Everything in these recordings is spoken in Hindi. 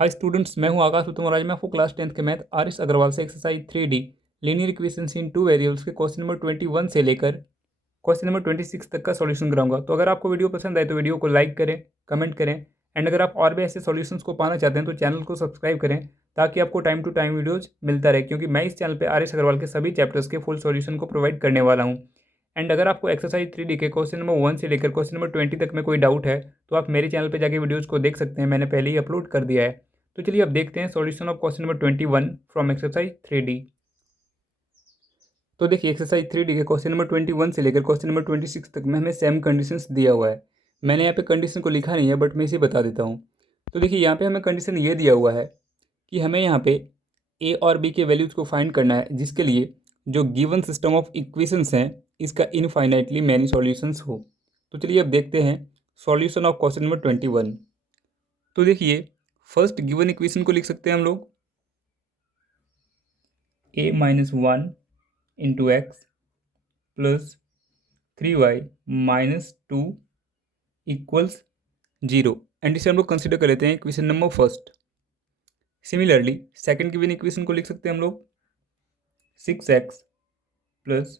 हाय स्टूडेंट्स, मैं हूं आकाश उत्तम और आज मैं आपको क्लास 10th के मैथ आर एस अग्रवाल से एक्सरसाइज 3D लीनियर इक्वेशंस इन टू वेरिएबल्स के क्वेश्चन नंबर 21 से लेकर क्वेश्चन नंबर 26 तक का सॉल्यूशन कराऊंगा। तो अगर आपको वीडियो पसंद आए तो वीडियो को लाइक करें, कमेंट करें एंड अगर आप और भी ऐसे सॉल्यूशंस को पाना चाहते हैं तो चैनल को सब्सक्राइब करें ताकि आपको टाइम टू टाइम वीडियोज मिलता रहे, क्योंकि मैं इस चैनल पर आर एस अग्रवाल के सभी चैप्टर्स के फुल सॉल्यूशन को प्रोवाइड करने वाला हूँ। एंड अगर आपको एक्सरसाइज 3D के क्वेश्चन नंबर 1 से लेकर क्वेश्चन नंबर 20 तक में कोई डाउट है तो आप मेरे चैनल पर जाके वीडियोज़ को देख सकते हैं, मैंने पहले ही अपलोड कर दिया है। तो चलिए अब देखते हैं solution of question number 21 from exercise 3D। तो देखिए एक्सरसाइज 3D के क्वेश्चन नंबर 21 से लेकर क्वेश्चन नंबर 26 तक में हमें सेम कंडीशंस दिया हुआ है। मैंने यहाँ पे कंडीशन को लिखा नहीं है बट मैं इसे बता देता हूँ। तो देखिए यहाँ पे हमें कंडीशन ये दिया हुआ है कि हमें यहाँ पे ए और बी के वैल्यूज़ को फाइंड करना है, जिसके लिए जो गिवन सिस्टम ऑफ इक्वेशंस हैं इसका इनफाइनाइटली मैनी सॉल्यूशंस हो। तो चलिए अब देखते हैं सॉल्यूशन ऑफ क्वेश्चन नंबर 21। तो देखिए फर्स्ट गिवन इक्वेशन को लिख सकते हैं हम लोग a minus 1 into x plus 3y minus 2 equals 0 and इसे हम लोग कंसिडर कर लेते हैं equation number first. Similarly second given equation को लिख सकते हैं हम लोग 6x plus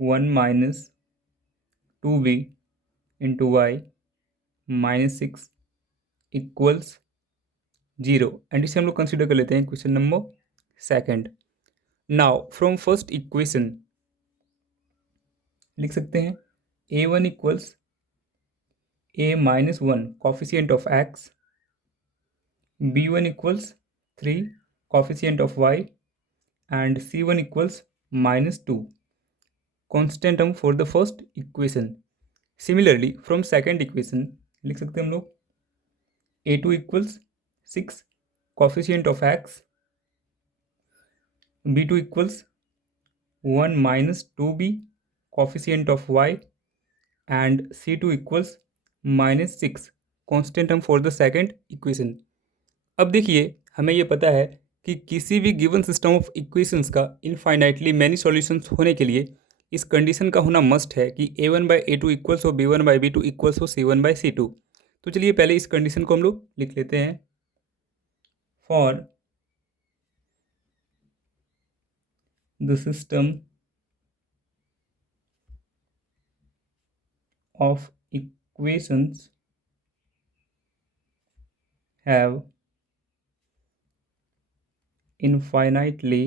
1 minus 2b into Y minus 6 equals 0 and इसे हम लोग कंसिडर कर लेते हैं equation number second. Now from first equation लिख सकते हैं a1 equals a minus 1 coefficient of x, b1 equals 3 coefficient of y and c1 equals minus 2 constant term for the first equation. Similarly from second equation लिख सकते हैं हम लोग a2 equals 6 coefficient of x, b2 equals 1 minus 2b coefficient of y and c2 equals minus 6 constant term for the second equation. अब देखिए हमें ये पता है कि किसी भी गिवन सिस्टम ऑफ इक्वेशंस का इनफाइनाइटली मैनी सॉल्यूशंस होने के लिए इस कंडीशन का होना मस्ट है कि a1 बाई a2 इक्वल्स हो b1 बाई b2 इक्वल्स हो c1 बाई c2। तो चलिए पहले इस कंडीशन को हम लोग लिख लेते हैं। For the system of equations have infinitely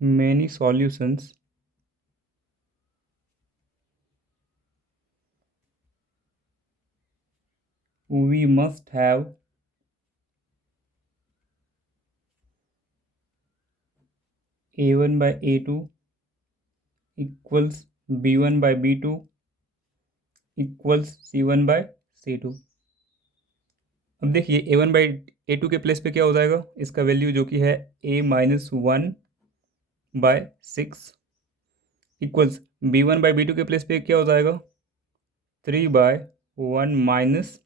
many solutions, we must have a1 by a2 equals b1 by b2 equals c1 by c2। अब देखिए a1 बाई a2 के प्लेस पे क्या हो जाएगा, इसका वैल्यू जो कि है a minus 1 by 6 equals b1 by b2 के प्लेस पे क्या हो जाएगा 3 bye 1 minus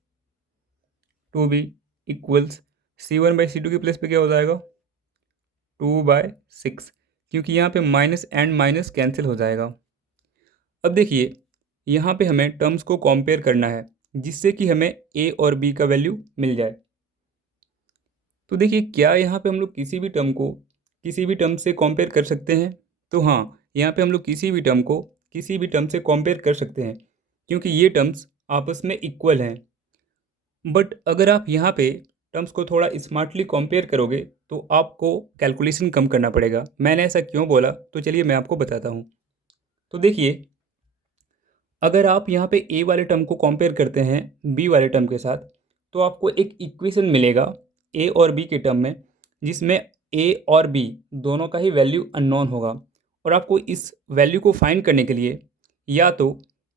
2b equals c1 by c2 के प्लेस पे क्या हो जाएगा 2 बाय 6, क्योंकि यहाँ पे माइनस एंड माइनस कैंसिल हो जाएगा। अब देखिए यहाँ पे हमें टर्म्स को कंपेयर करना है जिससे कि हमें a और b का वैल्यू मिल जाए। तो देखिए क्या यहाँ पे हम लोग किसी भी टर्म को किसी भी टर्म से कंपेयर कर सकते हैं? तो हाँ, यहाँ पे हम लोग किसी भी टर्म को किसी भी टर्म से कंपेयर कर सकते हैं क्योंकि ये टर्म्स आपस में इक्वल हैं। बट अगर आप यहाँ पे टर्म्स को थोड़ा स्मार्टली कंपेयर करोगे तो आपको कैलकुलेशन कम करना पड़ेगा। मैंने ऐसा क्यों बोला तो चलिए मैं आपको बताता हूँ। तो देखिए अगर आप यहाँ पे ए वाले टर्म को कंपेयर करते हैं बी वाले टर्म के साथ तो आपको एक इक्वेशन मिलेगा ए और बी के टर्म में जिसमें ए और बी दोनों का ही वैल्यू अननोन होगा और आपको इस वैल्यू को फाइंड करने के लिए या तो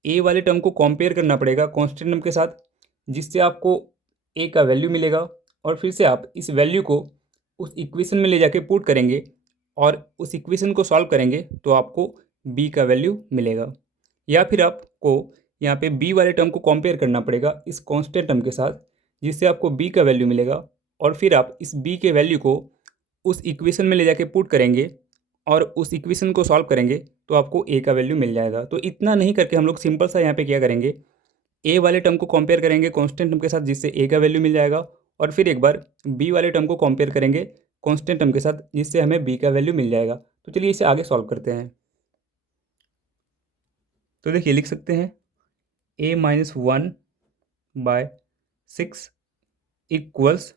ए वाले टर्म को कंपेयर करना पड़ेगा कांस्टेंट टर्म के साथ जिससे आपको ए का वैल्यू मिलेगा और फिर से आप इस वैल्यू को उस इक्वेशन में ले जाके पुट करेंगे और उस इक्वेशन को सॉल्व करेंगे तो आपको बी का वैल्यू मिलेगा। या फिर आपको यहाँ पे b वाले टर्म को कंपेयर करना पड़ेगा इस कांस्टेंट टर्म के साथ जिससे आपको b का वैल्यू मिलेगा और फिर आप इस b के वैल्यू को उस इक्वेशन में ले जाके पुट करेंगे और उस इक्वेशन को सॉल्व करेंगे तो आपको a का वैल्यू मिल जाएगा। तो इतना नहीं करके हम लोग सिंपल सा यहाँ पे क्या करेंगे, ए वाले टर्म को कंपेयर करेंगे कांस्टेंट टर्म के साथ, जिससे ए का वैल्यू मिल जाएगा, और फिर एक बार बी वाले टर्म को कंपेयर करेंगे कांस्टेंट टर्म के साथ, जिससे हमें बी का वैल्यू मिल जाएगा। तो चलिए इसे आगे सॉल्व करते हैं। तो देखिए लिख सकते हैं a-1/6 इक्वल्स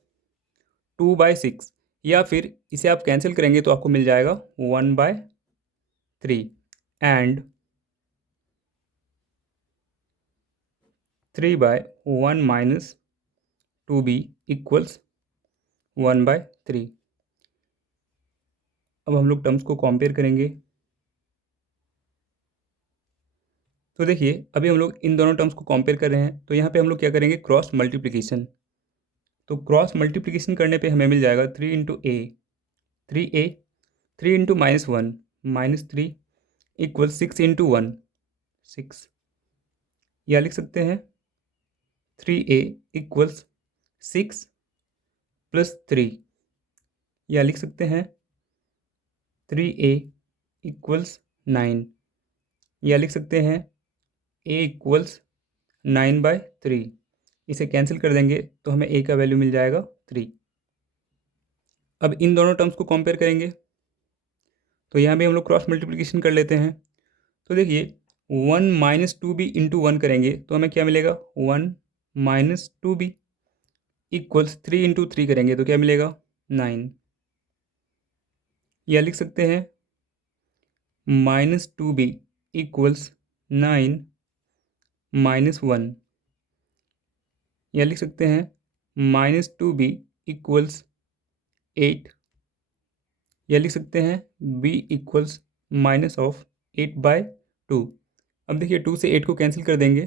2/6, या फिर इसे आप कैंसिल करेंगे तो आपको मिल जाएगा 1/3 एंड 3/1 - 2b इक्वल्स 1/3। अब हम लोग टर्म्स को कंपेयर करेंगे। तो देखिए अभी हम लोग इन दोनों टर्म्स को कंपेयर कर रहे हैं, तो यहाँ पे हम लोग क्या करेंगे, क्रॉस मल्टीप्लिकेशन। तो क्रॉस मल्टीप्लिकेशन करने पे हमें मिल जाएगा 3 into A, 3a, 3 into -1 -3 equal 6 into 1 6, या लिख सकते हैं 3a इक्वल्स 6 + 3, या लिख सकते हैं 3a इक्वल्स 9, या लिख सकते हैं a इक्वल्स 9/3। इसे कैंसिल कर देंगे तो हमें a का वैल्यू मिल जाएगा 3। अब इन दोनों टर्म्स को कंपेयर करेंगे, तो यहाँ भी हम लोग क्रॉस मल्टीप्लिकेशन कर लेते हैं। तो देखिए 1 - 2b इंटू 1 करेंगे तो हमें क्या मिलेगा, 1 - 2b इक्वल्स 3 इंटू 3 करेंगे तो क्या मिलेगा, 9, या लिख सकते हैं -2b इक्वल्स 9 - 1, या लिख सकते हैं -2b इक्वल्स 8, या लिख सकते हैं b इक्वल्स -8/2। अब देखिए 2 से 8 को कैंसिल कर देंगे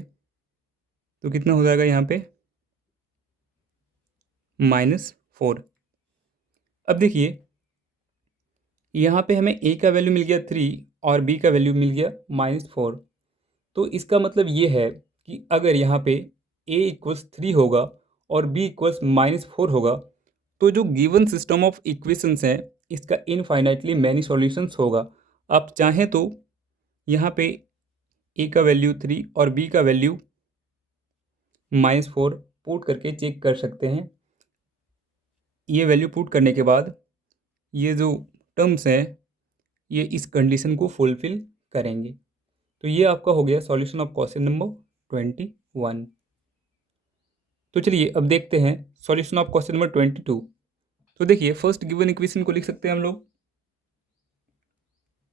तो कितना हो जाएगा यहाँ पे, -4। अब देखिए यहाँ पे हमें a का वैल्यू मिल गया 3 और b का वैल्यू मिल गया -4। तो इसका मतलब ये है कि अगर यहाँ पे a इक्वल्स 3 होगा और b इक्वल्स -4 होगा, तो जो गिवन सिस्टम ऑफ इक्वेशंस हैं इसका इनफाइनाइटली मैनी सॉल्यूशंस होगा। आप चाहें तो यहाँ पे a का वैल्यू 3 और b का वैल्यू -4 पुट करके चेक कर सकते हैं। ये वैल्यू पुट करने के बाद ये जो टर्म्स हैं ये इस कंडीशन को फुलफिल करेंगे। तो ये आपका हो गया सॉल्यूशन ऑफ क्वेश्चन नंबर 21। तो चलिए अब देखते हैं सॉल्यूशन ऑफ क्वेश्चन नंबर 22। तो देखिए फर्स्ट गिवन इक्वेशन को लिख सकते हैं हम लोग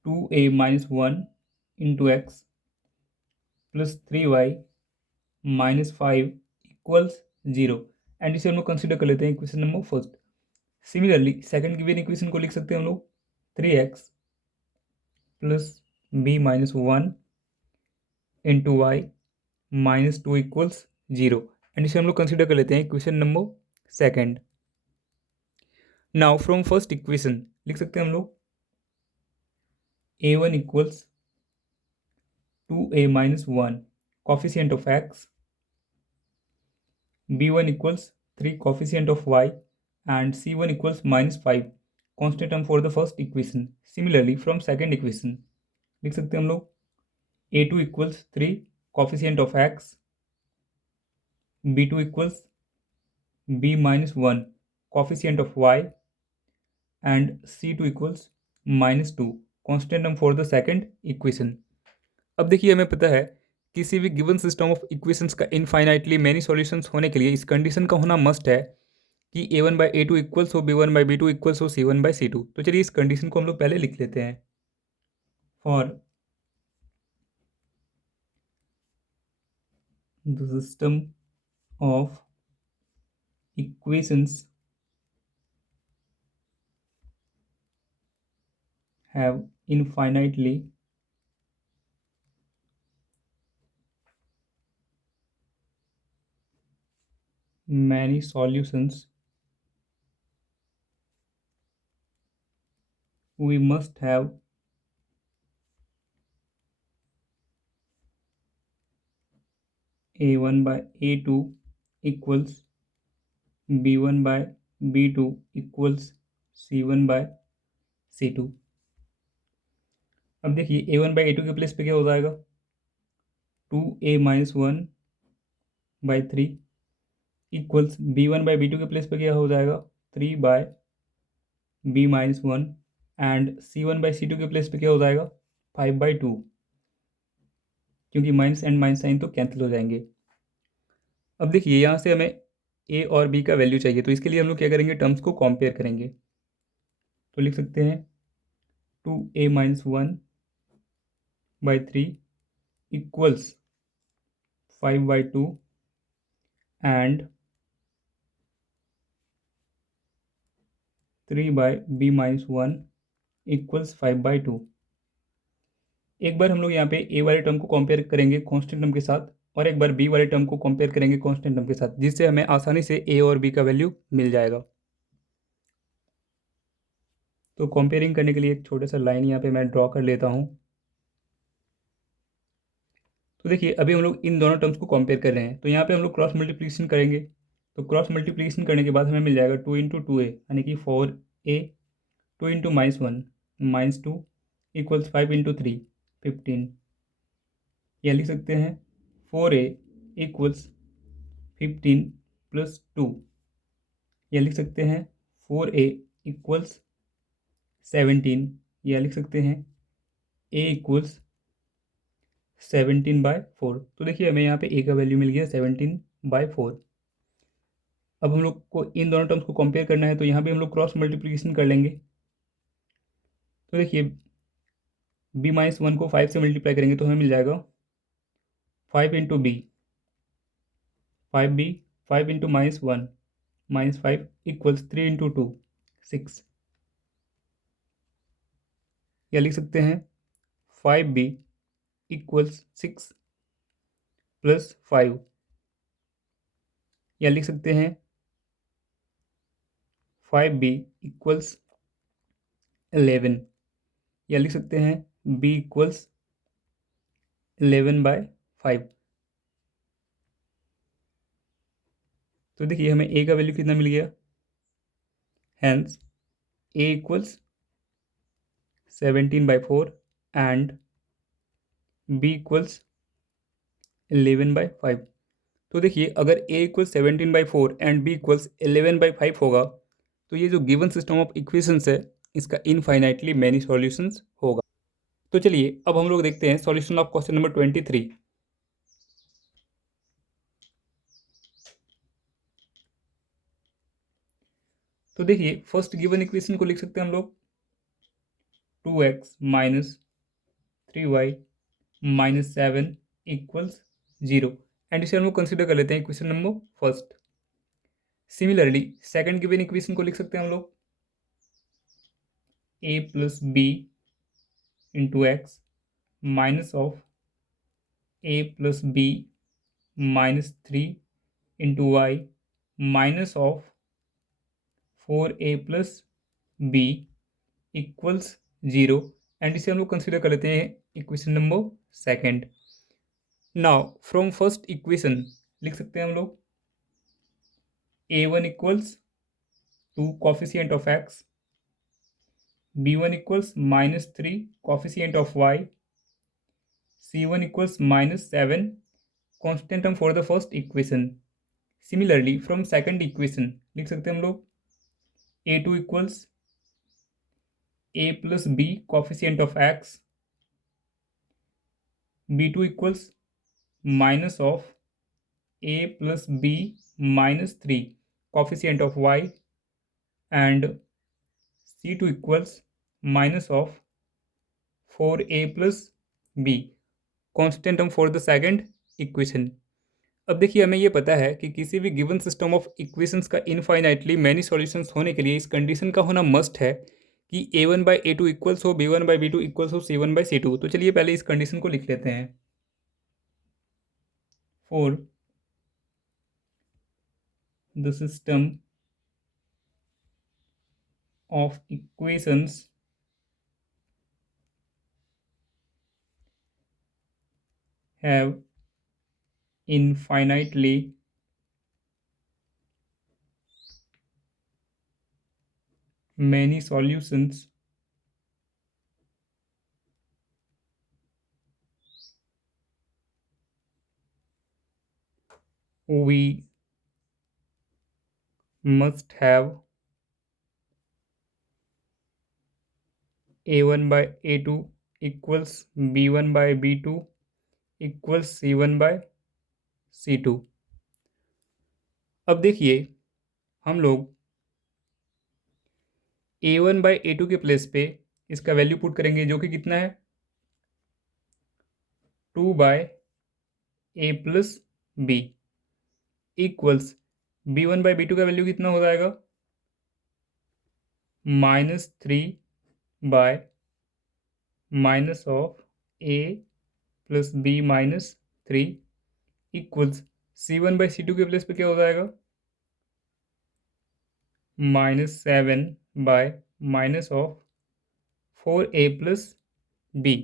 2a - 1 into x plus 3y - 5 equals 0, and इसे हम लोग कंसिडर कर लेते हैं equation number first. Similarly second given equation को लिख सकते हैं हम लोग 3x plus b - 1 into y -2 equals 0, and इसे हम लोग कंसिडर कर लेते हैं equation number second. Now from first equation लिख सकते हैं हम लोग a1 equals 2a - 1 coefficient of x, b1 equals 3 coefficient of y, and c1 equals -5 constant term for the first equation. Similarly from second equation लिख सकते हैं हम लोग a2 equals 3 coefficient of x, b2 equals b - 1 coefficient of y, and c2 equals -2 constant term for the second equation. अब देखिए हमें पता है किसी भी गिवन सिस्टम ऑफ इक्वेशंस का इनफाइनाइटली मैनी सॉल्यूशंस होने के लिए इस कंडीशन का होना मस्ट है कि a1/a2 इक्वल्स हो b1/b2 इक्वल्स हो c1/c2। तो चलिए इस कंडीशन को हम लोग पहले लिख लेते हैं। For the system of equations have infinitely many solutions, we must have a1/a2 equals b1/b2 equals c1/c2। अब देखिए a1/a2 के प्लेस पे क्या हो जाएगा, 2a - 1 बाई 3 इक्वल्स B1/B2 के प्लेस पे क्या हो जाएगा 3/B-1 एंड C1/C2 के प्लेस पे क्या हो जाएगा 5/2, क्योंकि माइनस एंड माइनस साइन तो कैंसिल हो जाएंगे। अब देखिए यहाँ से हमें ए और बी का वैल्यू चाहिए, तो इसके लिए हम लोग क्या करेंगे, टर्म्स को कंपेयर करेंगे। तो लिख सकते हैं 2A-1/3 equals 5/2 and 3/B-1 equals 5/2। एक बार हम लोग यहाँ पे ए वाले टर्म को कंपेयर करेंगे कांस्टेंट टर्म के साथ, और एक बार बी वाले टर्म को कंपेयर करेंगे कांस्टेंट टर्म के साथ, जिससे हमें आसानी से ए और बी का वैल्यू मिल जाएगा। तो कंपेयरिंग करने के लिए एक छोटा सा लाइन यहाँ पे मैं ड्रॉ कर लेता हूँ। तो देखिए अभी हम लोग इन दोनों टर्म्स को कंपेयर कर रहे हैं, तो यहाँ पे हम लोग क्रॉस मल्टीप्लिकेशन करेंगे। तो क्रॉस मल्टीप्लिकेशन करने के बाद हमें मिल जाएगा 2 × 2a यानी कि 4a, 2 × -1 -2 इक्वल्स 5 × 3 15। या लिख सकते हैं 4a इक्वल्स 15 + 2। या लिख सकते हैं 4a इक्वल्स 17। या लिख सकते हैं a इक्वल्स 17/4। तो देखिए हमें यहाँ पे a का वैल्यू मिल गया 17/4। अब हम लोग को इन दोनों टर्म्स को कंपेयर करना है, तो यहाँ भी हम लोग क्रॉस मल्टीप्लिकेशन कर लेंगे। तो देखिए B-1 को 5 से मल्टीप्लाई करेंगे तो हमें मिल जाएगा 5 × b, 5b, 5 × -1 -5 इक्वल्स 3 × 2 6। या लिख सकते हैं 5b इक्वल्स 6 + 5। या लिख सकते हैं 5b इक्वल्स 11। या लिख सकते हैं b इक्वल्स 11/5। तो देखिए हमें a का वैल्यू कितना मिल गया, hence a equals 17/4 and b equals 11/5। तो देखिए अगर a equals 17/4 and b equals 11/5 होगा, तो ये जो गिवन सिस्टम ऑफ इक्वेशंस है इसका इनफाइनाइटली मैनी सॉल्यूशंस होगा। तो चलिए अब हम लोग देखते हैं सॉल्यूशन ऑफ क्वेश्चन नंबर 23। तो देखिए फर्स्ट गिवन इक्वेशन को लिख सकते हैं हम लोग 2x - 3y - 7 इक्वल्स 0, एंड इसे हम लोग कंसिडर कर लेते हैं equation number first. Similarly second given equation को लिख सकते हैं हम लोग a + b × x minus of a + b - 3 × y minus of 4a + b equals 0, and इसे हम लोग कंसिडर कर लेते हैं equation number second. Now from first equation लिख सकते हैं हम लोग a1 equals 2 coefficient of x, b1 equals -3 coefficient of y, c1 equals -7 constant term for the first equation. Similarly from second equation लिख सकते हैं हम लोग a2 equals a + b coefficient of x, b2 equals minus of a + b -3 coefficient of y and c2 equals minus of 4a + b constant term for the second equation. अब देखिए हमें ये पता है कि किसी भी गिवन सिस्टम ऑफ इक्वेशंस का इनफाइनाइटली मैनी सॉल्यूशंस होने के लिए इस कंडीशन का होना मस्ट है कि a1/a2 इक्वल्स हो, b1/b2 इक्वल्स हो, c1/c2। तो चलिए पहले इस कंडीशन को लिख लेते हैं। For the system of equations have infinitely many solutions, we must have a1 by a2 equals b1 by b2 equals c1 by c2। अब देखिए हम लोग a1 बाई a2 के प्लेस पे इसका वैल्यू पुट करेंगे, जो कि कितना है 2 by A plus B equals b1 by b2 का वैल्यू कितना हो जाएगा -3 by minus of A plus B -3 equals c1 by c2 के प्लेस पे क्या हो जाएगा -7 by minus of 4a plus B.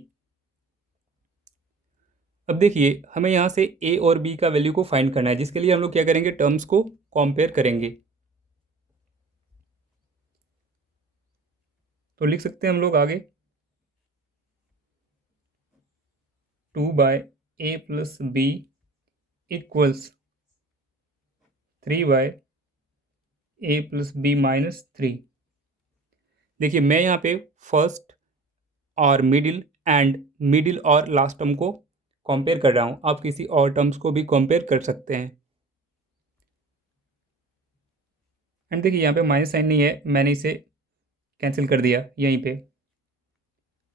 अब देखिए हमें यहाँ से a और b का वैल्यू को फाइंड करना है, जिसके लिए हम लोग क्या करेंगे, टर्म्स को कंपेयर करेंगे। तो लिख सकते हैं हम लोग आगे 2 by A plus B equals 3 by A plus B -3। देखिए मैं यहाँ पे फर्स्ट और मिडिल और लास्ट टर्म को कंपेयर कर रहा हूँ, आप किसी और टर्म्स को भी कंपेयर कर सकते हैं। एंड देखिए यहाँ पे माइनस साइन नहीं है, मैंने इसे कैंसिल कर दिया यहीं पे।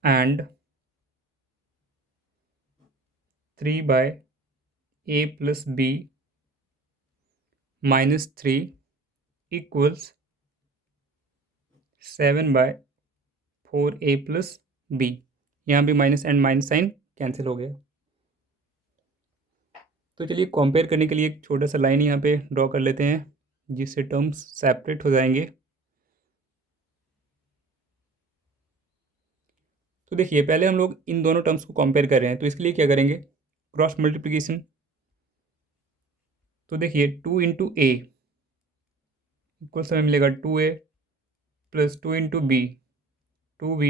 And 3 by A plus B -3 equals 7 by 4a plus B. यहाँ भी minus and minus sign cancel हो गया। तो चलिए कंपेयर करने के लिए एक छोटा सा लाइन यहाँ पे ड्रॉ कर लेते हैं, जिससे टर्म्स सेपरेट हो जाएंगे। तो देखिए पहले हम लोग इन दोनों टर्म्स को कंपेयर कर रहे हैं, तो इसके लिए क्या करेंगे, क्रॉस मल्टीप्लिकेशन। तो देखिए 2 इंटू ए इक्वल्स हमें मिलेगा 2a plus 2 into B 2b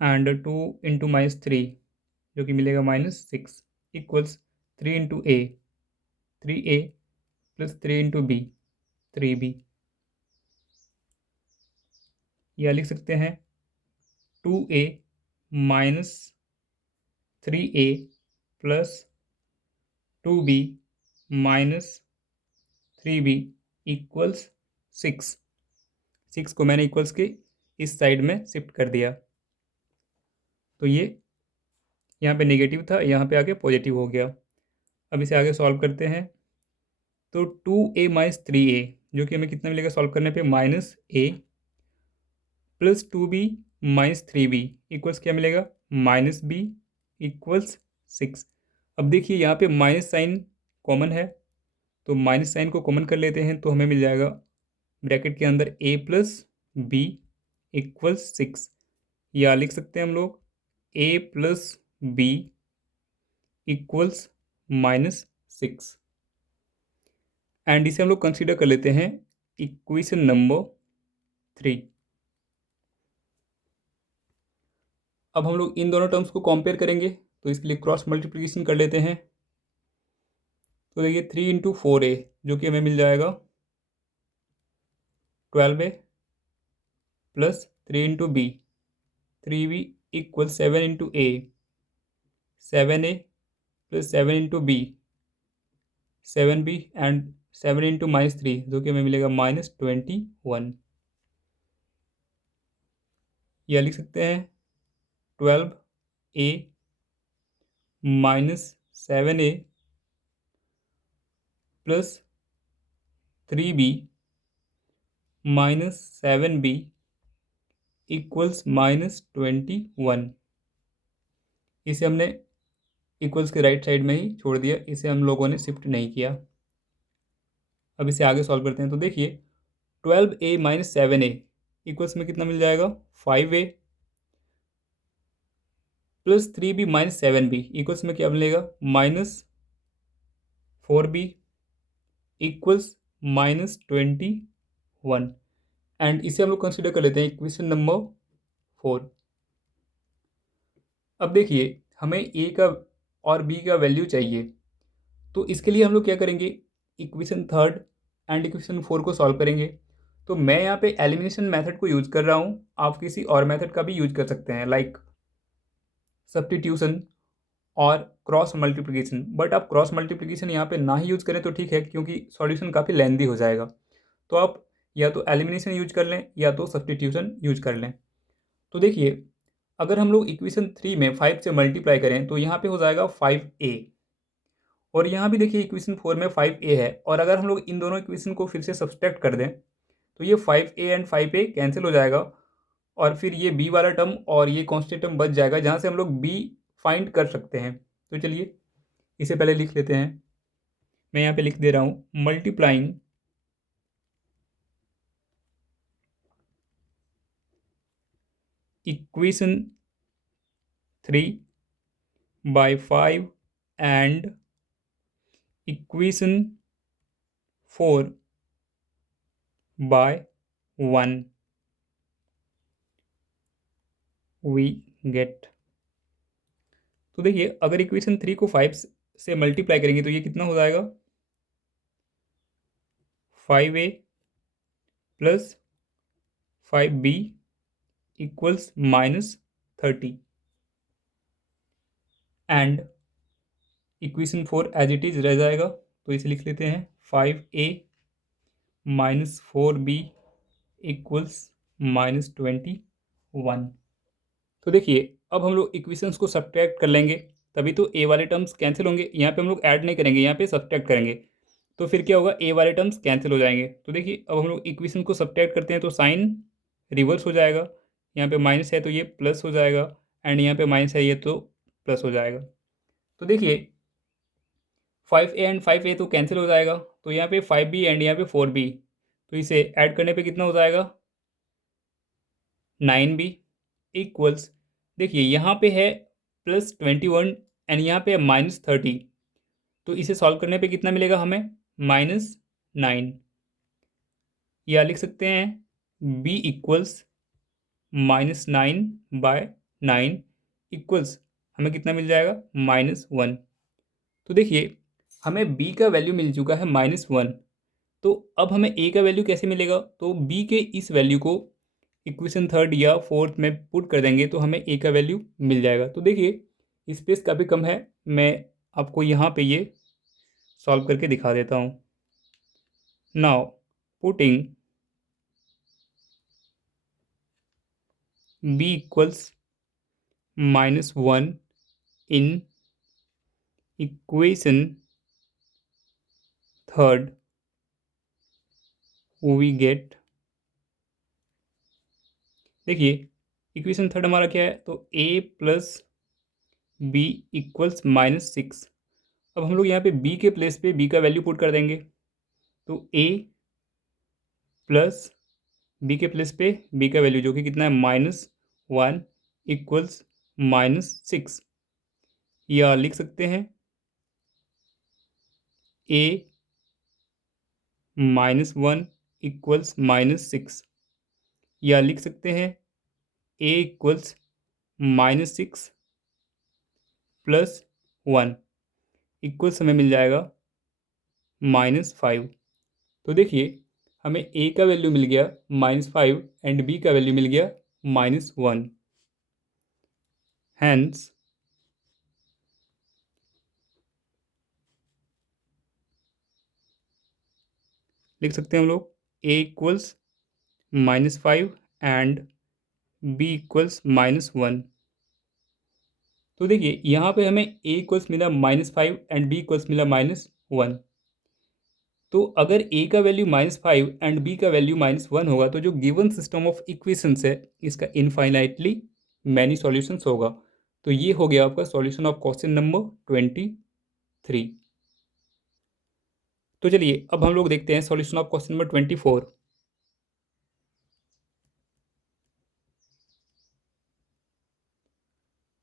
and 2 into -3 जो कि मिलेगा -6 equals 3 into A 3a plus 3 into B 3b। या लिख सकते हैं 2a minus 3a plus 2b minus 3b equals 6। 6 को मैंने इक्वल्स के इस साइड में शिफ्ट कर दिया, तो ये यहाँ पे नेगेटिव था, यहाँ पे आके पॉजिटिव हो गया। अब इसे आगे सॉल्व करते हैं। तो 2a माइनस 3a जो कि हमें कितना मिलेगा सॉल्व करने पे -a plus 2b minus 3b equals क्या मिलेगा -b इक्वल्स 6। अब देखिए यहाँ पे माइनस साइन कॉमन है, तो माइनस साइन को कॉमन कर लेते हैं, तो हमें मिल जाएगा ब्रैकेट के अंदर a प्लस बी इक्वल्स 6। या लिख सकते हैं हम लोग a plus B equals -6। And इसे हम लोग कंसीडर कर लेते हैं इक्वेशन नंबर 3। अब हम लोग इन दोनों टर्म्स को कंपेयर करेंगे, तो इसके लिए क्रॉस मल्टीप्लिकेशन कर लेते हैं। तो देखिए 3 इंटू 4a जो कि हमें मिल जाएगा 12a plus 3 into B 3b equal 7 into A 7a plus 7 into B 7b and 7 into -3 जो कि हमें मिलेगा -21। यह लिख सकते हैं 12a minus 7a plus 3b minus 7b equals -21। इसे हमने इक्वल्स के राइट साइड में ही छोड़ दिया, इसे हम लोगों ने शिफ्ट नहीं किया। अब इसे आगे सॉल्व करते हैं। तो देखिए 12a माइनस 7a इक्वल्स में कितना मिल जाएगा 5a plus 3b minus 7b equals में क्या मिलेगा -4b इक्वल्स -21। एंड इसे हम लोग कंसिडर कर लेते हैं इक्वेशन नंबर 4। अब देखिए हमें a का और b का वैल्यू चाहिए, तो इसके लिए हम लोग क्या करेंगे, equation third and equation four को सॉल्व करेंगे। तो मैं यहाँ पे एलिमिनेशन मेथड को यूज कर रहा हूँ, आप किसी और मेथड का भी यूज कर सकते हैं, लाइक सब्स्टिट्यूशन और क्रॉस मल्टीप्लिकेशन। बट आप क्रॉस मल्टीप्लिकेशन यहाँ पे ना ही यूज करें तो ठीक है, क्योंकि सॉल्यूशन काफ़ी लेंदी हो जाएगा। तो आप या तो एलिमिनेशन यूज कर लें या तो सब्स्टिट्यूशन यूज कर लें। तो देखिए, अगर हम लोग इक्वेशन थ्री में 5 से मल्टीप्लाई करें तो यहाँ पे हो जाएगा 5a, और यहाँ भी देखिए इक्वेशन फोर में 5a है, और अगर हम लोग इन दोनों इक्वेशन को फिर से सब्सट्रैक्ट कर दें तो ये 5a एंड 5a कैंसिल हो जाएगा, और फिर ये b वाला टर्म और ये कॉन्स्टेंट टर्म बच जाएगा, जहाँ से हम लोग b फाइंड कर सकते हैं। तो चलिए इसे पहले लिख लेते हैं। मैं यहाँ पे लिख दे रहा हूँ, multiplying equation three by 5 and equation four by 1 we get. तो देखिए, अगर इक्वेशन थ्री को 5 से मल्टीप्लाई करेंगे तो ये कितना हो जाएगा, 5a plus 5b equals -30, and equation four as it is रह जाएगा। तो इसे लिख लेते हैं, 5a माइनस 4b इक्वल्स -21। तो देखिए, अब हम लोग इक्वेशंस को सब्ट्रैक्ट कर लेंगे, तभी तो a वाले टर्म्स कैंसिल होंगे। यहाँ पे हम लोग ऐड नहीं करेंगे, यहाँ पे सब्ट्रैक्ट करेंगे, तो फिर क्या होगा, a वाले टर्म्स कैंसिल हो जाएंगे। तो देखिए, अब हम लोग इक्वेशन को सब्ट्रैक्ट करते हैं तो साइन रिवर्स हो जाएगा, यहाँ पे माइनस है तो ये प्लस हो जाएगा, एंड यहाँ पे माइनस है ये तो प्लस हो जाएगा। तो देखिए, 5a एंड 5a तो कैंसिल हो जाएगा, तो यहाँ पे 5b एंड यहाँ पे 4b, तो इसे ऐड करने पे कितना हो जाएगा, 9b इक्वल्स, देखिए यहाँ पे है +21 एंड यहाँ पे है -30, तो इसे सॉल्व करने पे कितना मिलेगा हमें, -9, या लिख सकते हैं b इक्वल्स -9/9 इक्वल्स, हमें कितना मिल जाएगा, -1। तो देखिए, हमें b का वैल्यू मिल चुका है -1, तो अब हमें a का वैल्यू कैसे मिलेगा, तो b के इस वैल्यू को इक्वेशन थर्ड या फोर्थ में पुट कर देंगे तो हमें a का वैल्यू मिल जाएगा। तो देखिए, स्पेस काफ़ी कम है, मैं आपको यहाँ पे ये सॉल्व करके दिखा देता हूँ। Now putting b equals -1 in equation third we get, देखिए इक्वेशन थर्ड हमारा क्या है, तो a प्लस बी इक्वल्स -6। अब हम लोग यहाँ पे b के प्लेस पे b का वैल्यू पुट कर देंगे, तो a प्लस b के प्लेस पे b का वैल्यू जो कि कितना है, -1 इक्वल्स -6, या लिख सकते हैं a -1 इक्वल्स -6, या लिख सकते हैं a इक्वल्स -6 + 1 इक्वल्स हमें मिल जाएगा -5। तो देखिए, हमें a का वैल्यू मिल गया -5 एंड b का वैल्यू मिल गया -1। हैंस लिख सकते हैं हम लोग a equals -5 and b equals -1। तो देखिए, यहाँ पे हमें a इक्वल्स मिला -5 एंड b इक्वल्स मिला -1। तो अगर a का वैल्यू -5 एंड b का वैल्यू -1 होगा तो जो गिवन सिस्टम ऑफ इक्वेशंस है इसका इनफाइनाइटली मैनी सॉल्यूशंस होगा। तो ये हो गया आपका सॉल्यूशन ऑफ क्वेश्चन नंबर 23। तो चलिए अब हम लोग देखते हैं सॉल्यूशन ऑफ क्वेश्चन नंबर 24।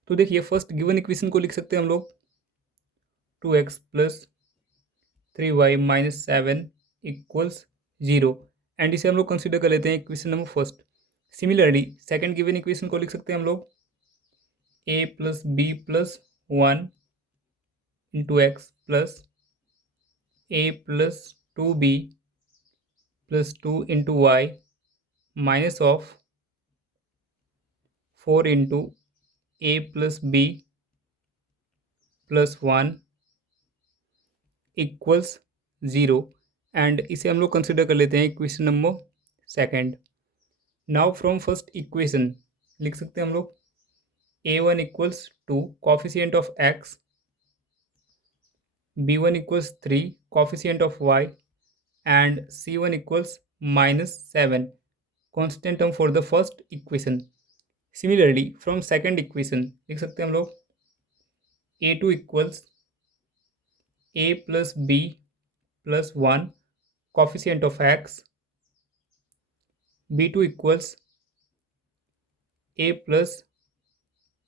तो देखिए, फर्स्ट गिवन इक्वेशन को लिख सकते हैं हम लोग, 2x + 3y - 7 इक्वल्स 0, एंड इसे हम लोग कंसिडर कर लेते हैं equation number first. Similarly second given equation को लिख सकते हैं हम लोग, a + b + 1 × x + a plus 2b plus 2 into Y minus of 4 into a plus b plus 1 equals 0। And इसे हम लोग कंसिडर कर लेते हैं equation number second. Now from first equation लिख सकते हैं हम लोग a1 equals 2 coefficient of x, b1 equals 3 coefficient of y and c1 equals -7 constant term for the first equation। Similarly from second equation लिख सकते हैं हम लोग a2 equals a plus b plus 1 coefficient of x, b2 equals a plus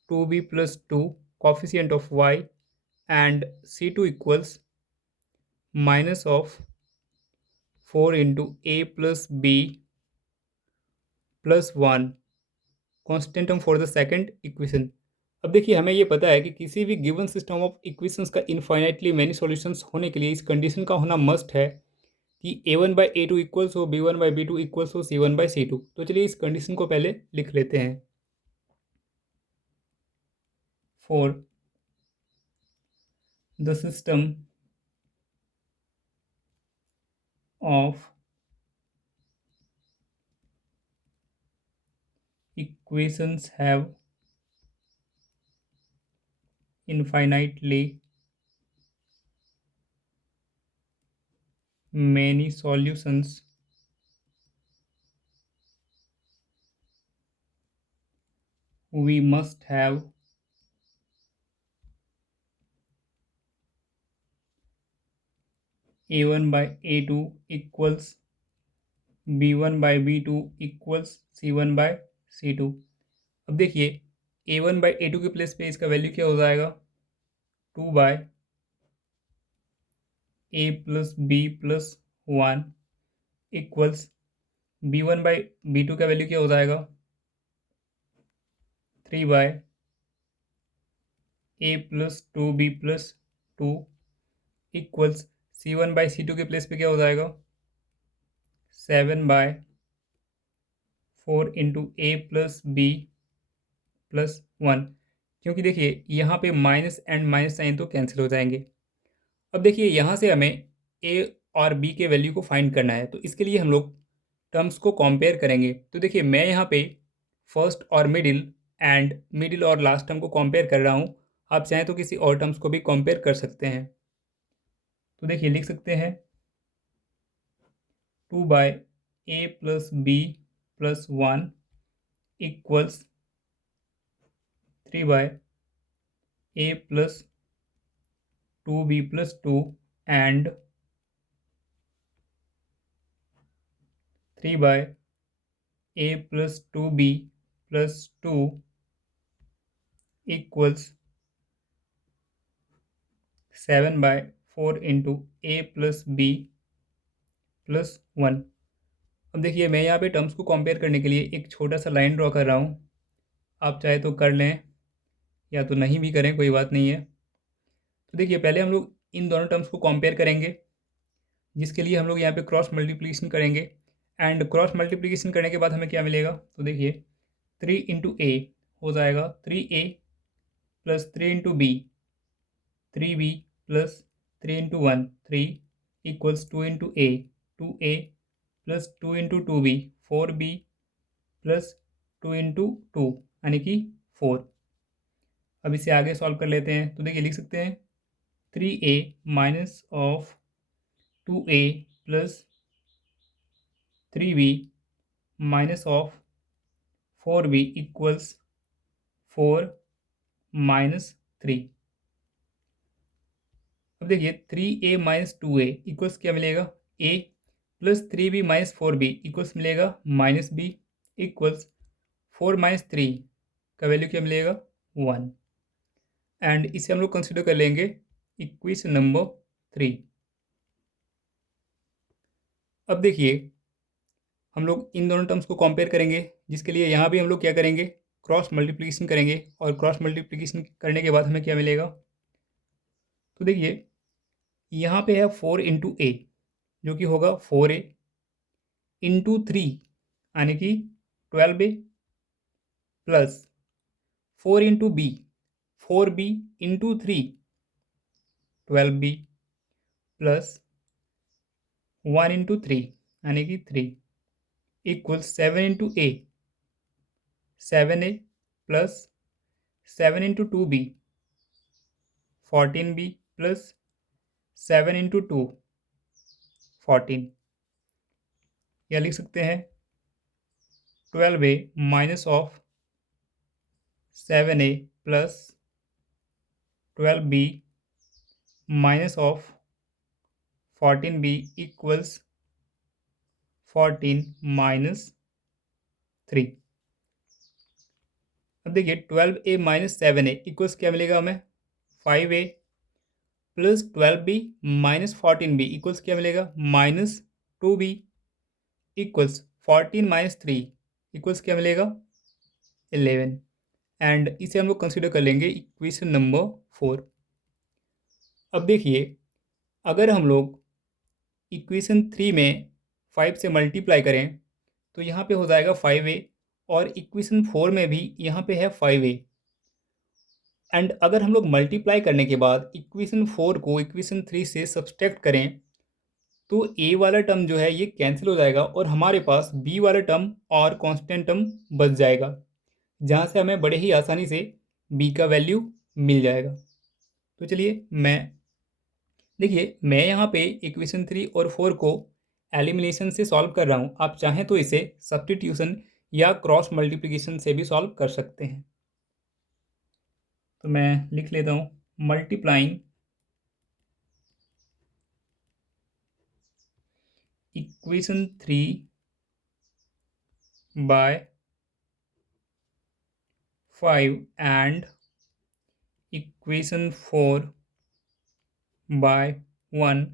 2b plus 2 coefficient of y and c2 equals minus of 4 into a plus b plus 1 constant term for the second equation. अब देखिए हमें ये पता है कि किसी भी गिवन सिस्टम ऑफ इक्वेशंस का इनफाइनाइटली मैनी सॉल्यूशंस होने के लिए इस कंडीशन का होना मस्ट है कि a1/a2 इक्वल्स हो b1/b2 इक्वल्स हो c1/c2। तो चलिए इस कंडीशन को पहले लिख लेते हैं। For the system of equations have infinitely many solutions, we must have a1/a2 equals b1/b2 equals c1/c2। अब देखिए a1/a2 के प्लेस पे इसका वैल्यू क्या हो जाएगा 2/a plus b plus 1 equals b1/b2 का वैल्यू क्या हो जाएगा 3/a plus 2b plus 2 equals c1/c2 के प्लेस पे क्या हो जाएगा 7/4 into a plus b plus 1। क्योंकि देखिए यहाँ पे माइनस एंड माइनस साइन तो कैंसिल हो जाएंगे। अब देखिए यहाँ से हमें a और b के वैल्यू को फाइंड करना है, तो इसके लिए हम लोग टर्म्स को कंपेयर करेंगे। तो देखिए मैं यहाँ पे फर्स्ट और मिडिल और लास्ट टर्म को कंपेयर कर रहा हूँ। आप चाहें तो किसी और टर्म्स को भी कंपेयर कर सकते हैं। तो देखिए लिख सकते हैं 2/a plus b plus 1 equals 3/a plus 2b plus 2 and 3/a plus 2b plus 2 equals 7/4 into a plus b plus 1। अब देखिए मैं यहाँ पे टर्म्स को कंपेयर करने के लिए एक छोटा सा लाइन ड्रॉ कर रहा हूँ। आप चाहे तो कर लें या तो नहीं भी करें, कोई बात नहीं है। तो देखिए पहले हम लोग इन दोनों टर्म्स को कंपेयर करेंगे, जिसके लिए हम लोग यहाँ पे क्रॉस मल्टीप्लिकेशन करेंगे। एंड क्रॉस मल्टीप्लिकेशन करने के बाद हमें क्या मिलेगा, तो देखिए 3 इंटू ए हो जाएगा 3a plus 3 into B 3b plus 3 into 1 3 equals 2 into A 2a plus 2 into 2b 4b plus 2 into 2 यानी कि 4। अब इसे आगे सॉल्व कर लेते हैं। तो देखिए लिख सकते हैं 3a minus of 2a plus 3b minus of 4b equals 4 minus 3। अब देखिए 3a माइनस 2a इक्वल्स क्या मिलेगा a plus 3b minus 4b equals मिलेगा माइनस b इक्वल्स 4 माइनस 3 का वैल्यू क्या मिलेगा 1। एंड इसे हम लोग कंसिडर कर लेंगे इक्वेशन नंबर 3। अब देखिए हम लोग इन दोनों टर्म्स को कंपेयर करेंगे, जिसके लिए यहाँ भी हम लोग क्या करेंगे क्रॉस मल्टीप्लिकेशन करेंगे। और क्रॉस मल्टीप्लिकेशन करने के बाद हमें क्या मिलेगा, तो देखिए यहाँ पे है 4 इंटू ए जो कि होगा 4a इंटू 3 यानी कि 12a plus 4 into B 4b into 3 12b plus 1 into 3 यानी कि 3 equal 7 into A 7a plus 7 into 2b 14b plus 7 into 2 14 या लिख सकते हैं 12a minus of 7a plus 12b minus of 14b equals 14 minus 3। अब देखिए 12a माइनस 7a इक्वल्स क्या मिलेगा हमें 5a plus 12b minus 14b equals क्या मिलेगा minus 2b equals 14 minus 3 equals क्या मिलेगा 11 एंड इसे हम लोग कंसिडर कर लेंगे इक्वेशन नंबर 4। अब देखिए अगर हम लोग इक्वेशन 3 में 5 से मल्टीप्लाई करें तो यहाँ पे हो जाएगा 5a और इक्वेशन 4 में भी यहाँ पे है 5a एंड अगर हम लोग मल्टीप्लाई करने के बाद इक्वेशन 4 को इक्वेशन 3 से सब्सट्रैक्ट करें तो a वाला टर्म जो है ये कैंसिल हो जाएगा और हमारे पास b वाला टर्म और कांस्टेंट टर्म बच जाएगा, जहाँ से हमें बड़े ही आसानी से b का वैल्यू मिल जाएगा। तो चलिए मैं यहाँ पे इक्वेशन 3 और 4 को एलिमिनेशन से सॉल्व कर रहा हूँ। आप चाहें तो इसे सब्स्टिट्यूशन या क्रॉस मल्टीप्लिकेशन से भी सॉल्व कर सकते हैं। तो मैं लिख लेता हूँ multiplying equation 3 by 5 and equation 4 by 1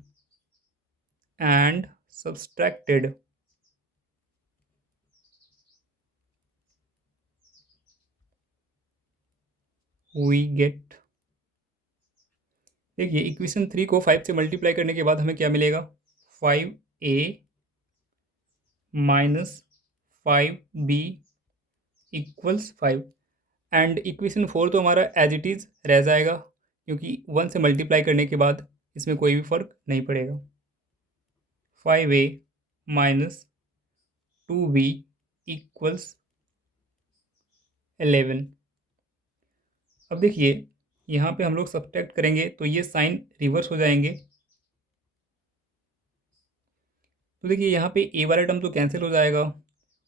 and subtracted we get। देखिए इक्वेशन 3 को 5 से मल्टीप्लाई करने के बाद हमें क्या मिलेगा 5a minus 5b equals 5 and equation 4 तो हमारा एज इट इज़ रह जाएगा क्योंकि 1 से मल्टीप्लाई करने के बाद इसमें कोई भी फ़र्क नहीं पड़ेगा। 5a minus 2b equals 11। अब देखिए यहाँ पे हम लोग सब्ट्रैक्ट करेंगे तो ये साइन रिवर्स हो जाएंगे। तो देखिए यहाँ पे a वाला टर्म तो कैंसिल हो जाएगा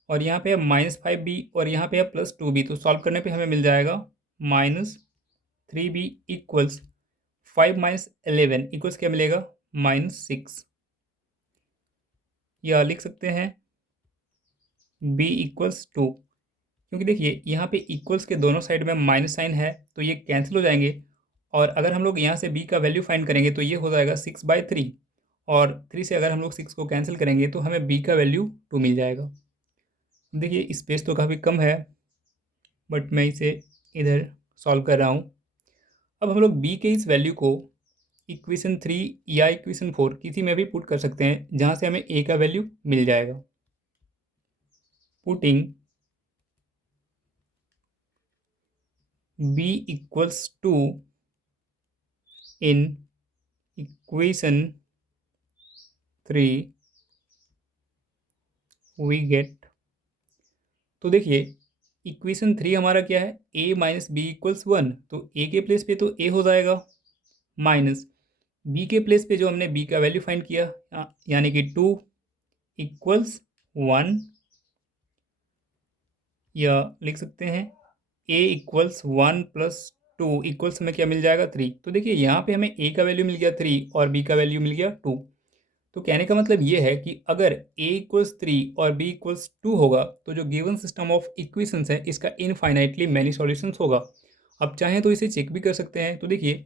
और यहाँ पे है -5b और यहाँ पे है +2b, तो सॉल्व करने पे हमें मिल जाएगा -3b इक्वल्स 5 माइनस 11 इक्वल्स क्या मिलेगा -6 या लिख सकते हैं b इक्वल्स 2, क्योंकि देखिए यहाँ पे इक्वल्स के दोनों साइड में माइनस साइन है तो ये कैंसिल हो जाएंगे और अगर हम लोग यहाँ से b का वैल्यू फाइंड करेंगे तो ये हो जाएगा 6/3 और 3 से अगर हम लोग 6 को कैंसिल करेंगे तो हमें b का वैल्यू 2 मिल जाएगा। देखिए स्पेस तो काफ़ी कम है बट मैं इसे इधर सॉल्व कर रहा हूँ। अब हम लोग b के इस वैल्यू को इक्वेशन 3 या इक्वेशन 4 किसी में भी पुट कर सकते हैं जहाँ से हमें a का वैल्यू मिल जाएगा। Putting b equals 2 in equation 3 we get. तो देखिए इक्वेशन 3 हमारा क्या है a माइनस बी इक्वल्स 1, तो a के प्लेस पे तो a हो जाएगा माइनस b के प्लेस पे जो हमने b का वैल्यू फाइंड किया यानी कि 2 इक्वल्स 1 या लिख सकते हैं a इक्वल्स 1 प्लस 2 इक्वल्स हमें क्या मिल जाएगा 3। तो देखिए यहाँ पे हमें a का वैल्यू मिल गया 3 और b का वैल्यू मिल गया 2। तो कहने का मतलब ये है कि अगर a इक्वल्स 3 और b इक्वल्स 2 होगा तो जो गिवन सिस्टम ऑफ इक्वेशंस है इसका इनफाइनाइटली मैनी सॉल्यूशंस होगा। अब चाहें तो इसे चेक भी कर सकते हैं। तो देखिए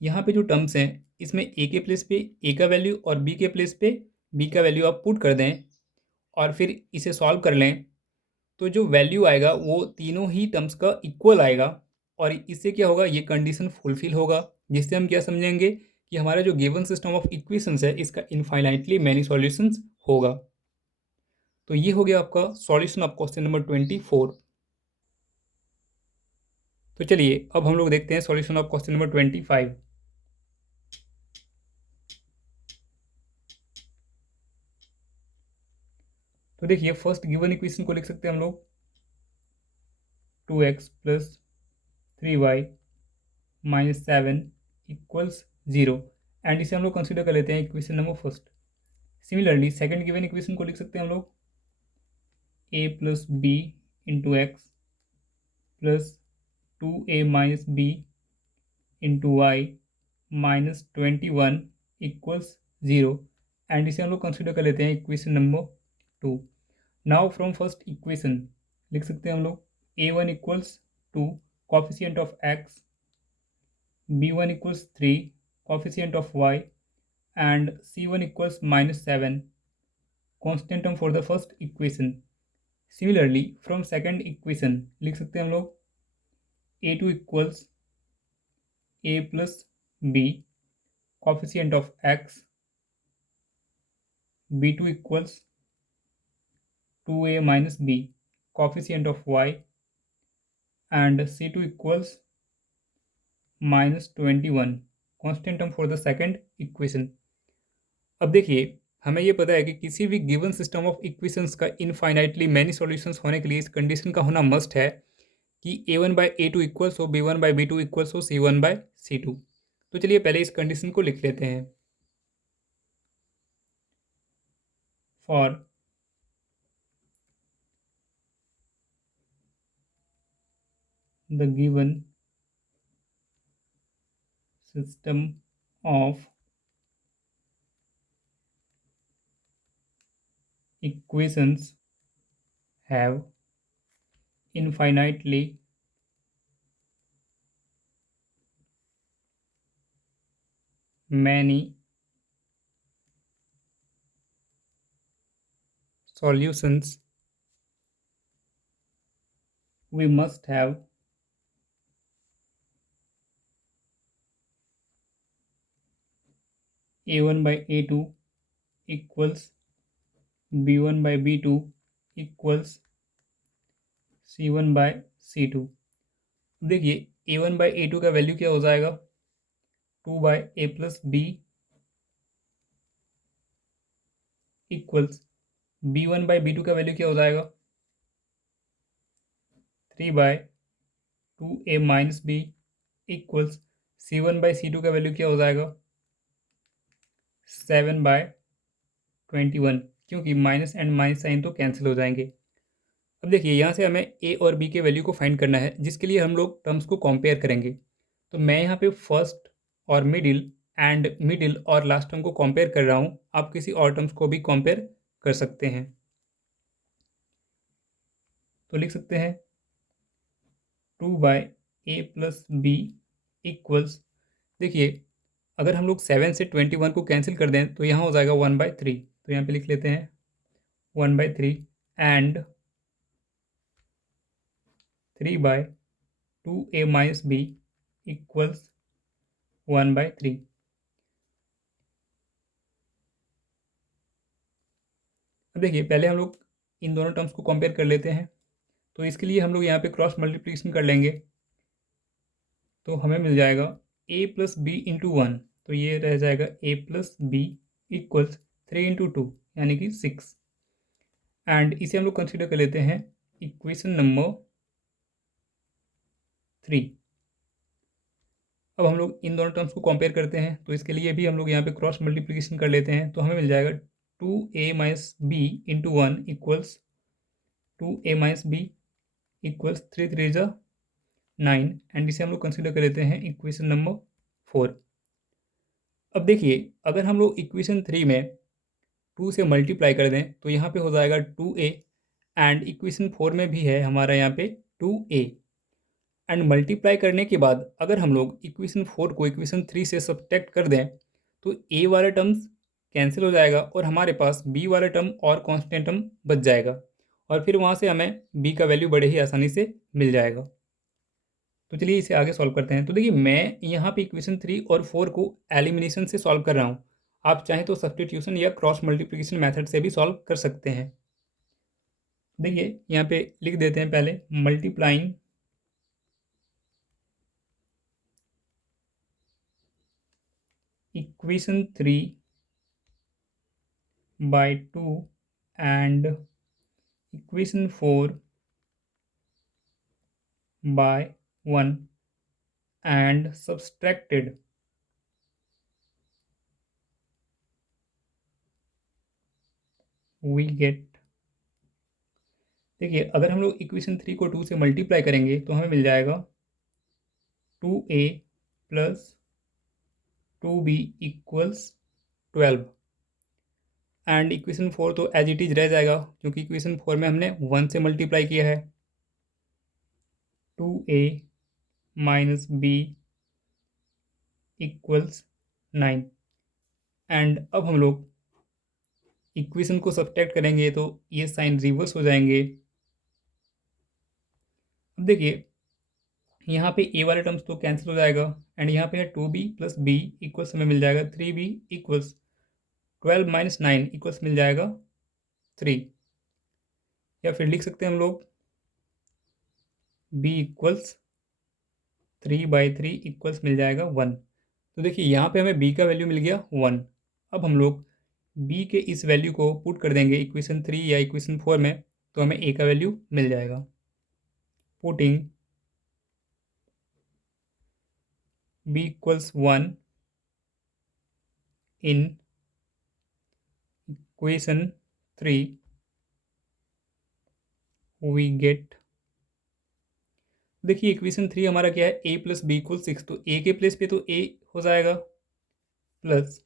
यहाँ पे जो टर्म्स हैं इसमें a के प्लेस पे a का वैल्यू और b के प्लेस पे b का वैल्यू आप पुट कर दें और फिर इसे सॉल्व कर लें तो जो वैल्यू आएगा वो तीनों ही टर्म्स का इक्वल आएगा और इससे क्या होगा ये कंडीशन फुलफिल होगा, जिससे हम क्या समझेंगे कि हमारा जो गिवन सिस्टम ऑफ इक्वेशंस है इसका इनफाइनाइटली मैनी सॉल्यूशंस होगा। तो ये हो गया आपका सॉल्यूशन ऑफ क्वेश्चन नंबर 24। तो चलिए अब हम लोग देखते हैं सॉल्यूशन ऑफ क्वेश्चन नंबर 25। तो देखिए फर्स्ट गिवन इक्वेशन को लिख सकते हैं हम लोग 2x plus 3y minus 7 equals 0, and इसे हम लोग कंसिडर कर लेते हैं equation number first. Similarly second given equation को लिख सकते हैं हम लोग a plus b into x plus 2a minus b into Y minus 21 equals 0, and इसे हम लोग कंसिडर कर लेते हैं equation number 2। Now from first equation लिख सकते हैं हम लोग a1 equals 2 coefficient of x, b1 equals 3 coefficient of y, and c1 equals minus 7 constant term for the first equation. Similarly from second equation लिख सकते हैं हम लोग a2 equals a plus b coefficient of x, b2 equals 2a minus b coefficient of y, and c2 equals minus 21 constant term for the second equation. अब देखिए हमें ये पता है कि किसी भी गिवन सिस्टम ऑफ इक्वेशंस का इनफाइनाइटली मैनी सॉल्यूशंस होने के लिए इस कंडीशन का होना मस्ट है कि a1 बाई a2 इक्वल्स हो b1 बाई b2 इक्वल्स हो c1 बाई c2। तो चलिए पहले इस कंडीशन को लिख लेते हैं। For the given system of equations have infinitely many solutions, we must have a1 by a2 equals b1 by b2 equals c1 by c2। देखिए a1 बाई a2 का वैल्यू क्या हो जाएगा 2 by a plus B equals b1 by b2 का वैल्यू क्या हो जाएगा 3 by 2a minus b equals c1 by c2 का वैल्यू क्या हो जाएगा 7 बाय 21, क्योंकि माइनस एंड माइनस साइन तो कैंसिल हो जाएंगे। अब देखिए यहाँ से हमें a और b के वैल्यू को फाइंड करना है, जिसके लिए हम लोग टर्म्स को कंपेयर करेंगे। तो मैं यहाँ पे फर्स्ट और मिडिल और लास्ट टर्म को कंपेयर कर रहा हूँ। आप किसी और टर्म्स को भी कंपेयर कर सकते हैं। तो लिख सकते हैं 2 by a plus B equals, देखिए अगर हम लोग 7 से 21 को कैंसिल कर दें तो यहाँ हो जाएगा 1/3। तो यहाँ पे लिख लेते हैं 1/3 and 3 by 2a minus b equals 1/3। अब देखिए पहले हम लोग इन दोनों टर्म्स को कंपेयर कर लेते हैं। तो इसके लिए हम लोग यहाँ पे क्रॉस मल्टीप्लिकेशन कर लेंगे, तो हमें मिल जाएगा a प्लस बी इंटू 1, तो ये रह जाएगा a plus B equals 3 into 2 यानी कि 6, एंड इसे हम लोग कंसिडर कर लेते हैं इक्वेशन नंबर 3। अब हम लोग इन दोनों टर्म्स को कंपेयर करते हैं, तो इसके लिए भी हम लोग यहाँ पे क्रॉस मल्टीप्लिकेशन कर लेते हैं। तो हमें मिल जाएगा 2a minus b into 1 equals 2a minus b equals 3 3 जा 9, एंड इसे हम लोग कंसिडर कर लेते हैं इक्वेशन नंबर 4। अब देखिए अगर हम लोग इक्वेशन 3 में 2 से मल्टीप्लाई कर दें तो यहाँ पे हो जाएगा 2a, एंड इक्वेशन 4 में भी है हमारा यहाँ पे 2a, एंड मल्टीप्लाई करने के बाद अगर हम लोग इक्वेशन 4 को इक्वेशन 3 से सब्ट्रैक्ट कर दें तो a वाला टर्म्स कैंसिल हो जाएगा और हमारे पास b वाला टर्म और कांस्टेंट टर्म बच जाएगा, और फिर वहाँ से हमें b का वैल्यू बड़े ही आसानी से मिल जाएगा। तो चलिए इसे आगे सॉल्व करते हैं। तो देखिए मैं यहाँ पे इक्वेशन 3 और 4 को एलिमिनेशन से सॉल्व कर रहा हूँ। आप चाहें तो सब्स्टिट्यूशन या क्रॉस मल्टीप्लिकेशन मेथड से भी सॉल्व कर सकते हैं। देखिए यहाँ पे लिख देते हैं पहले multiplying equation 3 by 2 and equation 4 by 1 and subtracted we get। देखिए अगर हम लोग इक्वेशन 3 को 2 से मल्टीप्लाई करेंगे तो हमें मिल जाएगा 2a plus 2b equals 12 and equation 4 तो एज इट इज रह जाएगा क्योंकि इक्वेशन 4 में हमने 1 से मल्टीप्लाई किया है। 2a minus b equals 9 and अब हम लोग इक्वेशन को सब्ट्रैक्ट करेंगे तो ये साइन रिवर्स हो जाएंगे। अब देखिए यहाँ पे ए वाला टर्म्स तो कैंसिल हो जाएगा एंड यहाँ पे है 2b प्लस बी इक्वल्स हमें मिल जाएगा 3b इक्वल्स 12 माइनस 9 इक्वल्स मिल जाएगा 3। या फिर लिख सकते हैं हम लोग b इक्वल्स 3/3 इक्वल्स मिल जाएगा 1। तो देखिए यहाँ पे हमें b का वैल्यू मिल गया 1। अब हम लोग b के इस वैल्यू को पुट कर देंगे इक्वेशन 3 या इक्वेशन 4 में तो हमें a का वैल्यू मिल जाएगा। Putting b equals 1 in equation 3 we get. देखिए इक्वेशन 3 हमारा क्या है, a प्लस बी इक्वल 6, तो a के प्लेस पे तो a हो जाएगा प्लस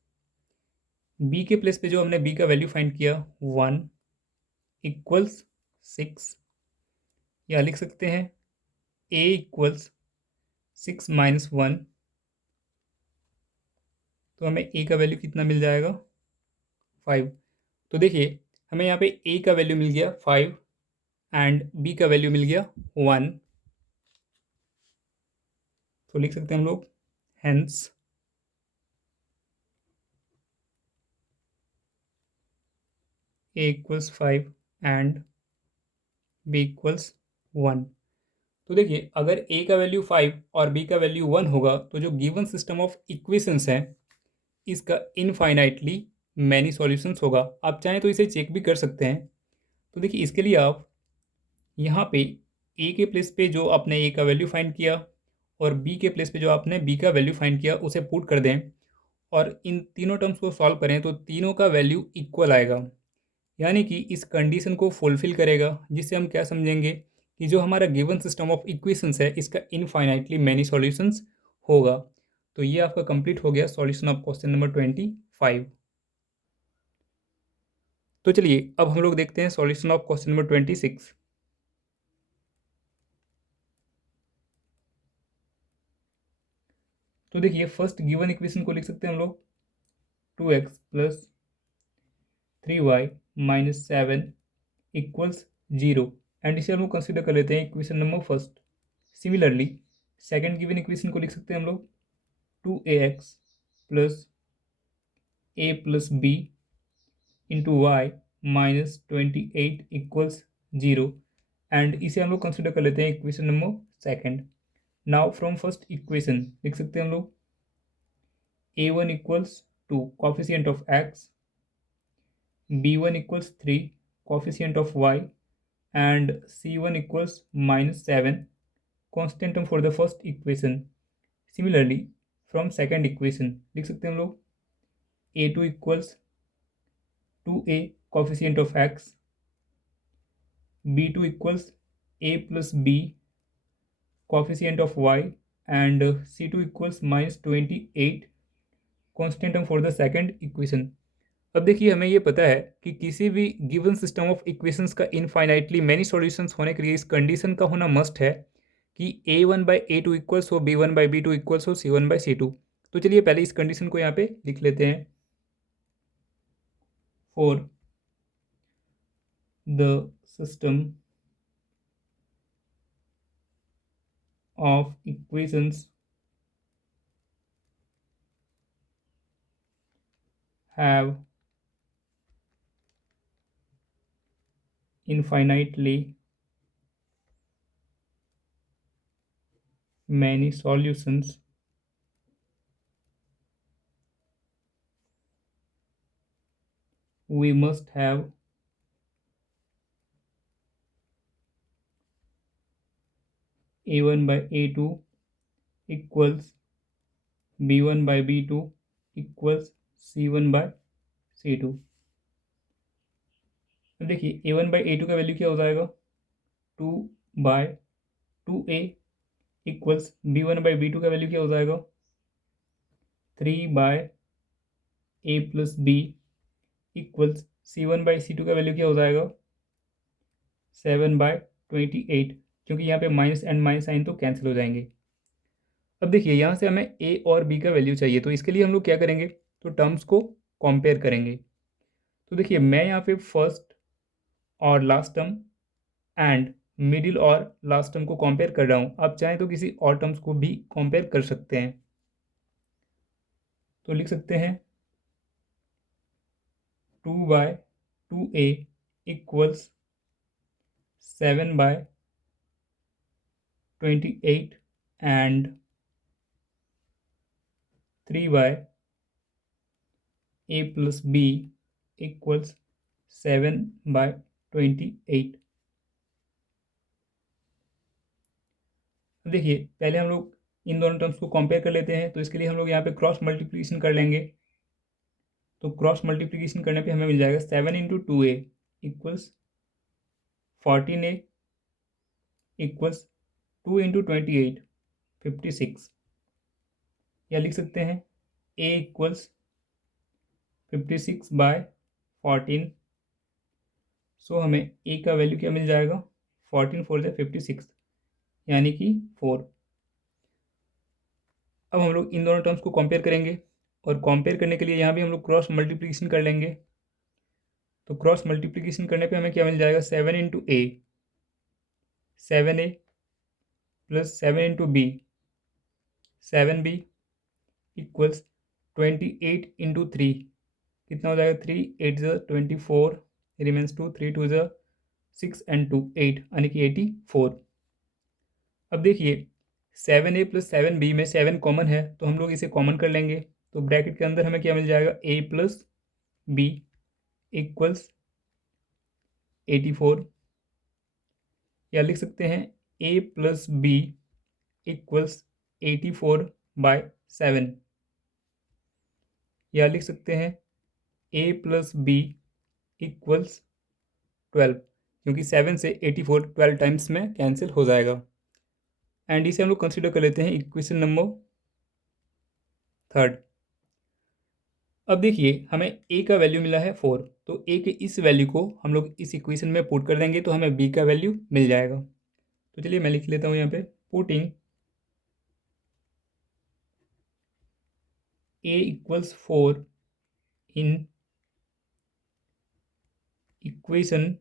b के प्लेस पे जो हमने b का वैल्यू फाइंड किया 1 इक्वल्स 6, या लिख सकते हैं a इक्वल्स 6 माइनस 1, तो हमें a का वैल्यू कितना मिल जाएगा 5। तो देखिए हमें यहाँ पे a का वैल्यू मिल गया 5 एंड b का वैल्यू मिल गया 1, तो लिख सकते हैं हम लोग hence a equals 5 and b equals 1। तो देखिए अगर a का वैल्यू 5 और b का वैल्यू 1 होगा तो जो गिवन सिस्टम ऑफ इक्वेशंस है इसका इनफाइनाइटली मैनी सॉल्यूशंस होगा। आप चाहें तो इसे चेक भी कर सकते हैं। तो देखिए इसके लिए आप यहाँ पे a के प्लेस पे जो आपने a का वैल्यू फाइंड किया और b के प्लेस पे जो आपने b का वैल्यू फाइंड किया उसे पुट कर दें और इन तीनों टर्म्स को सॉल्व करें तो तीनों का वैल्यू इक्वल आएगा, यानी कि इस कंडीशन को फुलफिल करेगा, जिससे हम क्या समझेंगे कि जो हमारा गिवन सिस्टम ऑफ इक्वेशंस है इसका इनफाइनाइटली मैनी सॉल्यूशंस होगा। तो ये आपका कंप्लीट हो गया सॉल्यूशन ऑफ क्वेश्चन नंबर 25। तो चलिए अब हम लोग देखते हैं सॉल्यूशन ऑफ क्वेश्चन नंबर 26। तो देखिए फर्स्ट गिवन इक्वेशन को लिख सकते हैं हम लोग 2x plus 3y minus 7 equals 0 and इसे हम लोग कंसिडर कर लेते हैं equation number first. Similarly second given equation को लिख सकते हैं हम लोग 2ax plus a plus b into Y minus 28 equals 0 and इसे हम लोग कंसिडर कर लेते हैं equation number second. Now from first equation लिख सकते हैं हम लोग a1 equals 2 coefficient of x, b1 equals 3 coefficient of y and c1 equals minus 7 constant term for the first equation। Similarly from second equation लिख सकते हैं हम लोग a2 equals 2a coefficient of x, b2 equals a plus b coefficient of y and c2 equals minus 28 constant term for the second equation। अब देखिए हमें ये पता है कि किसी भी गिवन सिस्टम ऑफ इक्वेशंस का इनफाइनाइटली मैनी सॉल्यूशंस होने के लिए इस कंडीशन का होना मस्ट है कि a1/a2 इक्वल्स हो, b1/b2 इक्वल्स हो, c1/c2। तो चलिए पहले इस कंडीशन को यहाँ पे लिख लेते हैं। For the system of equations have infinitely many solutions, we must have a1 by a2 equals b1 by b2 equals c1 by c2। अब देखिए a1 बाई a2 का वैल्यू क्या हो जाएगा, 2/2a equals b1 by b2 का वैल्यू क्या हो जाएगा, 3/a plus b equals c1 by c2 का वैल्यू क्या हो जाएगा, 7/28, क्योंकि यहाँ पे माइनस एंड माइनस साइन तो कैंसिल हो जाएंगे। अब देखिए यहाँ से हमें a और b का वैल्यू चाहिए, तो इसके लिए हम लोग क्या करेंगे, तो टर्म्स को कंपेयर करेंगे। तो देखिए मैं यहाँ पे फर्स्ट और लास्ट टर्म एंड मिडिल और लास्ट टर्म को कंपेयर कर रहा हूँ। आप चाहें तो किसी और टर्म्स को भी कंपेयर कर सकते हैं। तो लिख सकते हैं 2/2a equals 7/28 and 3/a plus b equals 7/28। देखिए पहले हम लोग इन दोनों टर्म्स को कंपेयर कर लेते हैं। तो इसके लिए हम लोग यहाँ पे क्रॉस मल्टीप्लिकेशन कर लेंगे। तो क्रॉस मल्टीप्लिकेशन करने पे हमें मिल जाएगा 7 into 2a equals 14a equals 2 into 28 56, या लिख सकते हैं a इक्वल्स 56/14। सो हमें a का वैल्यू क्या मिल जाएगा, 14 4 से 56 यानी कि 4। अब हम लोग इन दोनों टर्म्स को कंपेयर करेंगे और कंपेयर करने के लिए यहाँ भी हम लोग क्रॉस मल्टीप्लिकेशन कर लेंगे। तो क्रॉस मल्टीप्लिकेशन करने पे हमें क्या मिल जाएगा, 7 into a 7a plus 7 into b 7b equals 28 into 3 कितना हो जाएगा, 3 8 ज़ 24 रिमेंस 2 3 2 ज़ 6 एंड 2 8 यानी कि 84। अब देखिए 7a प्लस 7b में 7 कॉमन है, तो हम लोग इसे कॉमन कर लेंगे। तो ब्रैकेट के अंदर हमें क्या मिल जाएगा, a प्लस b इक्वल्स 84, या लिख सकते हैं a प्लस b इक्वल्स 84/7, या लिख सकते हैं a प्लस b इक्वल्स 12, क्योंकि 7 से 84 12 टाइम्स में कैंसिल हो जाएगा। एंड इसे हम लोग कंसिडर कर लेते हैं इक्वेशन नंबर 3। अब देखिए हमें a का वैल्यू मिला है 4, तो a के इस वैल्यू को हम लोग इस इक्वेशन में पुट कर देंगे तो हमें b का वैल्यू मिल जाएगा। तो चलिए मैं लिख लेता हूँ यहाँ पे, putting a equals 4 in equation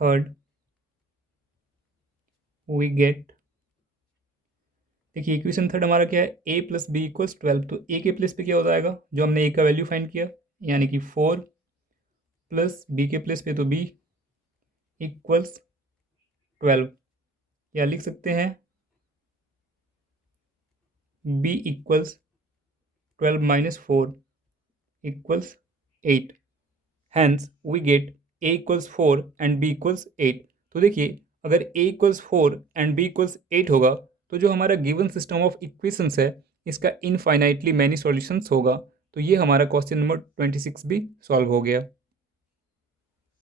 3 we get, देखिए इक्वेशन 3 हमारा क्या है, a प्लस बी इक्वल्स 12। तो a के प्लेस पे क्या हो जाएगा, जो हमने a का वैल्यू फाइंड किया यानी कि 4 प्लस b के प्लेस पे तो b इक्वल्स 12, या लिख सकते हैं b equals 12 minus 4 equals 8। Hence we get a equals 4 and b equals 8। तो देखिए अगर a equals 4 and b equals 8 होगा तो जो हमारा गिवन सिस्टम ऑफ इक्वेशंस है इसका इनफाइनाइटली मैनी सॉल्यूशंस होगा। तो ये हमारा क्वेश्चन नंबर 26 भी सॉल्व हो गया।